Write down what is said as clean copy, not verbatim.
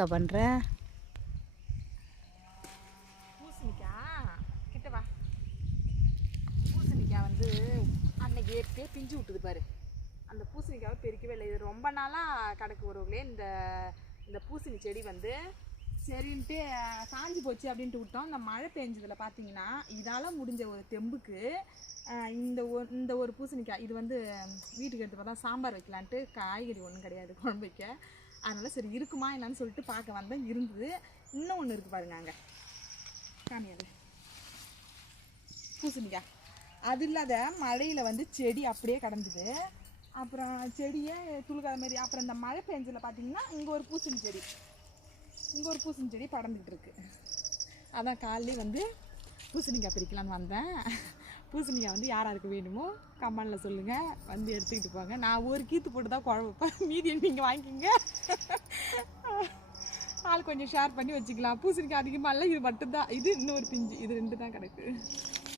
பண்ற பூசணிக்காய் கிட்ட வா. பூசணிக்காய் வந்து அன்னைக்கு ஏற்கே பிஞ்சு விட்டுது பாரு. அந்த பூசணிக்காவை பெருக்கவே இல்லை. இது ரொம்ப நாளாக கிடக்கு உறவுகளே. இந்த பூசணி செடி வந்து சரின்ட்டு காஞ்சி போச்சு அப்படின்ட்டு விட்டோம். இந்த மழை பெஞ்சதில் பார்த்தீங்கன்னா இதால் முடிஞ்ச ஒரு தெம்புக்கு இந்த ஒரு பூசணிக்காய் இது வந்து வீட்டுக்கு எடுத்து பார்த்தா சாம்பார் வைக்கலான்ட்டு, காய்கறி ஒன்றும் கிடையாது குழம்பு வைக்க. அதனால் சரி இருக்குமா என்னன்னு சொல்லிட்டு பார்க்க வந்தேன். இருந்தது. இன்னும் ஒன்று இருக்குது பாருங்க, அங்கே காமியாது பூசணிக்காய். அது இல்லாத மழையில் வந்து செடி அப்படியே கடந்துது. அப்புறம் செடியே துளுக்காத மாதிரி. அப்புறம் இந்த மழை பெஞ்சில் பார்த்தீங்கன்னா இங்கே ஒரு பூசணி செடி படர்ந்துக்கிட்டு இருக்கு. அதான் காலையிலே வந்து பூசணிக்காய் பிரிக்கலான்னு வந்தேன். பூசணிக்காய் வந்து யாருக்கு வேணுமோ கமெண்டில் சொல்லுங்கள், வந்து எடுத்துக்கிட்டு போங்க. நான் ஒரு கீத்து போட்டு தான் குழம்பு வைப்பேன், மீதியை நீங்கள் வாங்கிக்கிங்க. ஆள் கொஞ்சம் ஷேர் பண்ணி வச்சுக்கலாம். பூசணிக்காய் அதிகமாக இல்லை, இது மட்டும்தான். இது இன்னொரு பிஞ்சு, இது 2 தான் கிடக்கு.